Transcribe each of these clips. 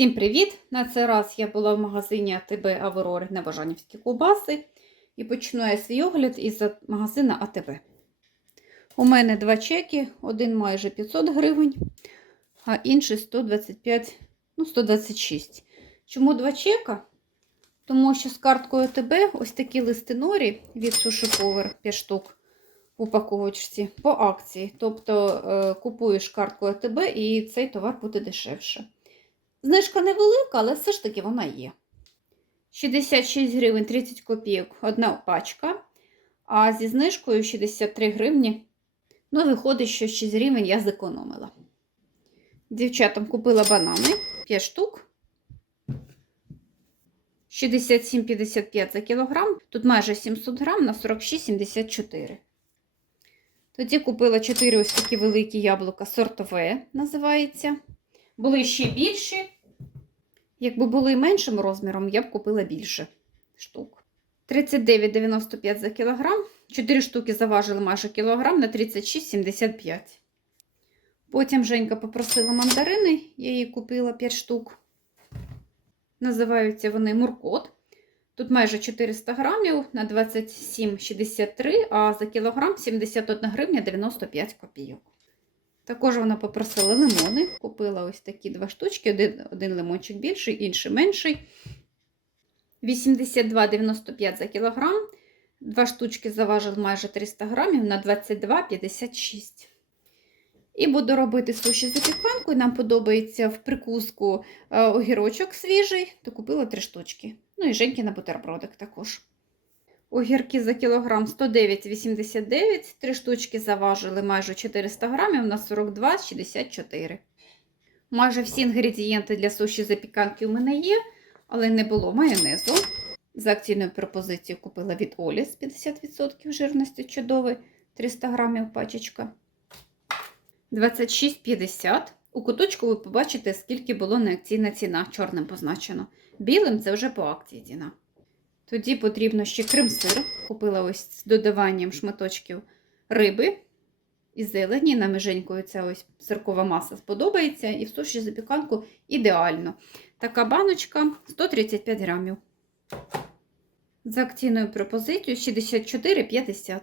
Всім привіт! На цей раз я була в магазині АТБ Аврори на Бажанівські ковбаси і почну я свій огляд із магазину АТБ. У мене два чеки, один майже 500 гривень, а інший 125, ну 126. Чому два чека? Тому що з карткою АТБ ось такі листи норі від Sushi Power 5 штук в упаковочці по акції. Тобто е, купуєш картку АТБ і цей товар буде дешевше. Знижка невелика, але все ж таки вона є. 66 гривень 30 копійок одна пачка, а зі знижкою 63 гривні. Ну, виходить, що 6 гривень я зекономила. Дівчатам купила банани 5 штук. 67,55 за кілограм. Тут майже 700 грам на 46,74. Тоді купила 4 ось такі великі яблука сортове, називається. Були ще більші. Якби були меншим розміром, я б купила більше штук. 39,95 за кілограм. 4 штуки заважили майже кілограм на 36,75. Потім Женька попросила мандарини, я їй купила 5 штук. Називаються вони Муркот. Тут майже 400 грамів на 27,63, а за кілограм 71 гривня 95 копійок. Також вона попросила лимони. Купила ось такі два штучки, один, один лимончик більший, інший менший. 82,95 за кілограм. Два штучки заважили майже 300 грамів на 22,56. І буду робити суші запіканку. Нам подобається в прикуску е, огірочок свіжий, то купила три штучки. Ну і Женьки на бутербродик також. Огірки за кілограм 109,89, три штучки заважили майже 400 грамів на 42,64. Майже всі інгредієнти для суші запіканки у мене є, але не було майонезу. За акційною пропозицією купила від Оліс 50% жирності чудовий, 300 грамів пачечка. 26,50. У куточку ви побачите, скільки було неакційна ціна, чорним позначено. Білим це вже по акції ціна. Тоді потрібно ще крем-сир. Купила ось з додаванням шматочків риби і зелені. На меженькою ця ось сиркова маса сподобається. І в суші запіканку ідеально. Така баночка 135 грамів. За акційною пропозицією 64,50.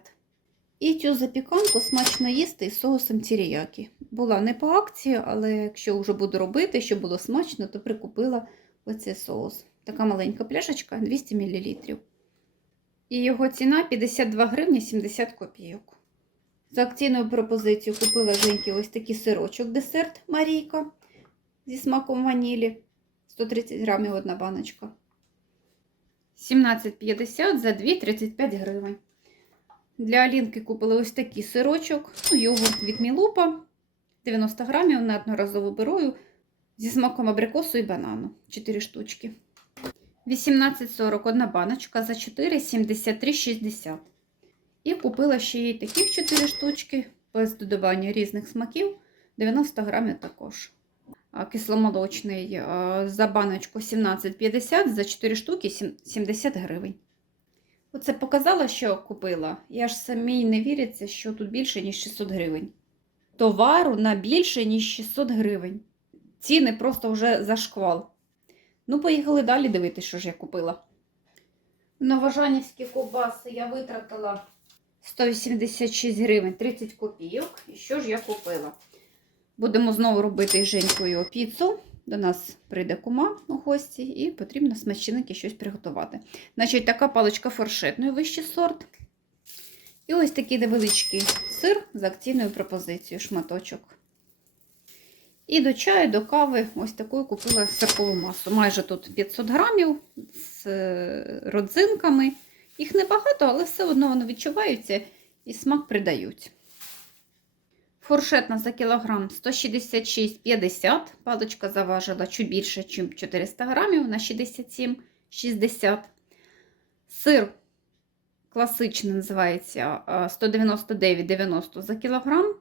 І цю запіканку смачно їсти із соусом тіріякі. Була не по акції, але якщо вже буду робити, щоб було смачно, то прикупила оцей соус. Така маленька пляшечка 200 мл. І його ціна 52 гривні 70 копійок. За акційною пропозицією купила Женьки ось такий сирочок десерт Марійка зі смаком ванілі. 130 грамів одна баночка. 17,50 за 2,35 гривень. Для Алінки купили ось такий сирочок, ну, йогурт від Мілупа. 90 грамів на одноразову берою зі смаком абрикосу і банану. 4 штучки. 18,40 одна баночка за 4,73,60. І купила ще їй таких 4 штучки без додавання різних смаків. 90 грамів також. Кисломолочний за баночку 17,50 за 4 штуки 70 гривень. Оце показала, що купила. Я ж самій не віриться, що тут більше, ніж 600 гривень. Товару на більше, ніж 600 гривень. Ціни просто вже за шквал. Ну, поїхали далі дивитися, що ж я купила. Новожанівські ковбаси я витратила 186 гривень 30 копійок. І що ж я купила? Будемо знову робити з Женькою піцу. До нас прийде кума у гості, і потрібно смачненьке щось приготувати. Значить, така паличка форшетної вищий сорт. І ось такий невеличкий сир з акційною пропозицією, шматочок. І до чаю, до кави ось таку купила сиркову масу. Майже тут 500 грамів з родзинками. Їх небагато, але все одно воно відчувається і смак придають. Фуршетна за кілограм 166,50. Паличка заважила чуть більше, ніж 400 грамів на 67,60. Сир класичний називається 199,90 за кілограм.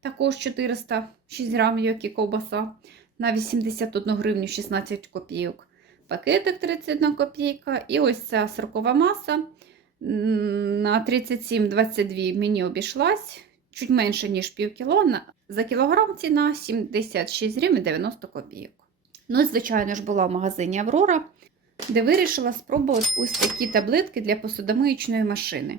Також 406 грамів, як і ковбаса, на 81 гривню 16 копійок. Пакетик 31 копійка. І ось ця сиркова маса на 37,22 мені обійшлась. Чуть менше, ніж пів кіло. За кілограм ціна 76 гривень 90 копійок. Ну, і, звичайно ж, була в магазині Аврора, де вирішила спробувати ось такі таблетки для посудомиючної машини.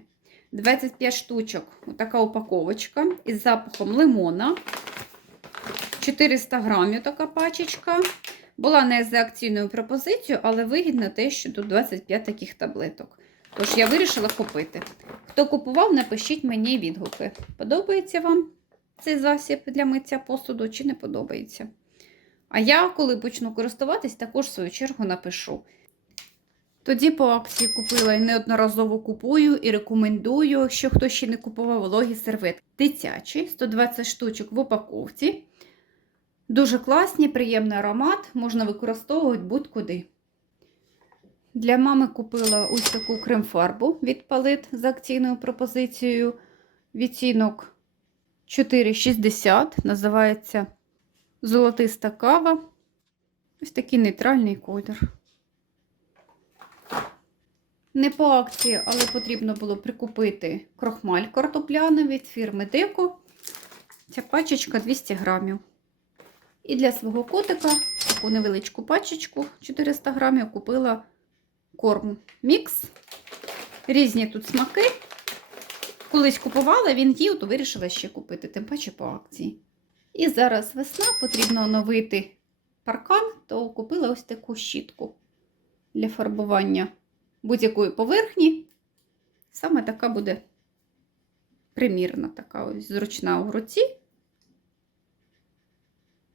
25 штучок, така упаковочка із запахом лимона. 400 грамів така пачечка. Була не за акційною пропозицією, але вигідно те, що тут 25 таких таблеток. Тож я вирішила купити. Хто купував, напишіть мені відгуки. Подобається вам цей засіб для миття посуду чи не подобається? А я, коли почну користуватись, також в свою чергу напишу. Тоді по акції купила і неодноразово купую і рекомендую, якщо хто ще не купував вологі серветки. Дитячі, 120 штучок в упаковці. Дуже класні, приємний аромат, можна використовувати будь-куди. Для мами купила ось таку крем-фарбу від палит з акційною пропозицією. Відтінок 4,60, називається Золотиста кава. Ось такий нейтральний колір. Не по акції, але потрібно було прикупити крохмаль картопляний від фірми Деко. Ця пачечка 200 грамів. І для свого котика таку невеличку пачечку 400 грамів купила корм мікс. Різні тут смаки. Колись купувала, він їв, то вирішила ще купити, тим паче по акції. І зараз весна, потрібно оновити паркан, то купила ось таку щітку для фарбування будь-якої поверхні. Саме така буде примірна, така ось зручна у руці.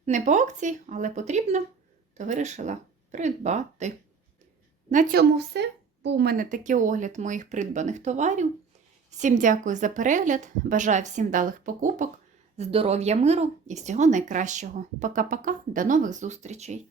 Не по акції, але потрібно, то вирішила придбати. На цьому все. Був у мене такий огляд моїх придбаних товарів. Всім дякую за перегляд. Бажаю всім далих покупок, здоров'я, миру і всього найкращого. Пока-пока, до нових зустрічей!